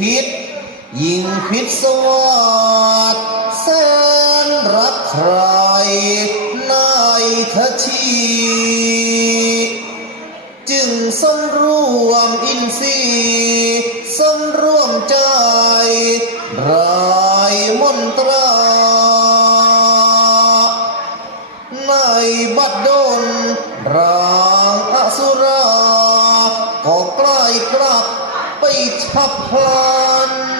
คิด ยิ่งพิสวาสแสนรักใครนายทชีจึงสมรวมอินทรีย์สมรวมใจรายมนตรา ในบัดดนรางอสุรา ก็ใกล้กลับ ไปฉับพลัน